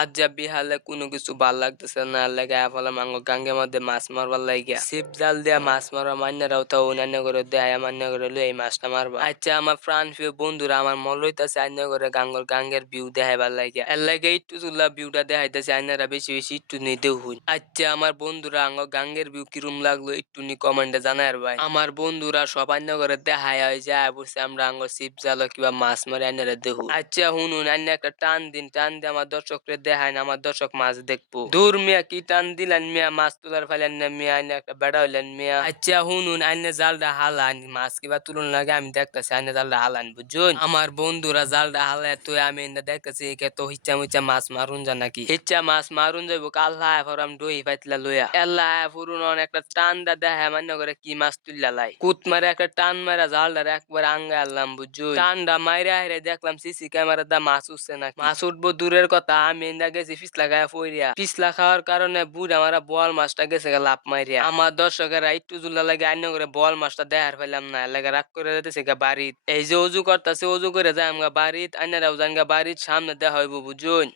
আজ যা বিহালে কোনো কিছু ভাল লাগতেছে না লাগে বললাম আঙ্গ গাঙ্গের মধ্যে মাছ মারবার লাগিয়া ছিপ জাল দিয়া মাছ মারবা মান্যরাও তো অন্যান্য করে দেয় মান্য করে লই এই মাছটা মারবা। আচ্ছা আমার প্রাণ প্রিয় বন্ধুরা আমার মন লইতাছে অন্য করে গাঙ্গের ভিউ দেখাইবার লাগিয়া এর লাগে একটু তুলা ভিউটা দেখাইতেছে আইনারা বেশি বেশি একটু নিতে হই। আচ্ছা আমার বন্ধুরা আঙ্গ গাঙ্গের ভিউ কিরম লাগলো একটু নি কমেন্টে জানার ভাই। আমার বন্ধুরা সব অন্য করে দেখায় হয়ে যায় বসে আমরা আঙ্গ ছিপ জালো কিবা মাছ মারে আইনারা দেহু। আচ্ছা হুনুন আইনা একটা টান দিন টান দিয়ে আমার দর্শকরে দেখায় না আমার দর্শক মাছ দেখবো। দূর মিয়া কি টান দিলেন মিয়া মাছ তোলার ফেলেন না মিয়া আইনা একটা বেড়া হইলেন মিয়া। আচ্ছা হুনুন আইনে জালটা হালান মাছ কিবা তুলন লাগে আমি দেখতেছি আইনে জালটা হালান বুঝুন। আমার বন্ধুরা জালটা হালায় তুই আমি এনে দেখতেছি একে তো হিচ্ছা মুচ্ছা মাছ মারুন যা নাকি হিচ্ছা মাছ মারুন যাবো কাল্লা ফরাম ডই পাইতলা লইয়া এল্লা ফুরুন একটা টান দা দেখায় মান্য করে কি মাছ তুললা লাই কুত মারে একটা টান মারা জালটার একবার আঙ্গায় আনলাম বুঝুন। টানটা মাইরে হাইরে দেখলাম সিসি ক্যামেরা দা মাছ উঠছে নাকি মাছ উঠবো দূরের কথা আমি এন্দা গেছি পিছলা গায়ে পইরিয়া পিছলা খাওয়ার কারণে বুড়া মারা বল মাছটা গেছে লাভ মাইরিয়া। আমার দর্শকেরা একটু জুল্লা লাগে আইন করে বল মাছটা দেখার পেলাম না লাগে রাগ করে যেতেছে গা বাড়িত এই যে অজু করতেছে অজু করে যায় আমরা বাড়িত আইনারাও জান গা বাড়ির সামনে দেখা হইব বুঝুন।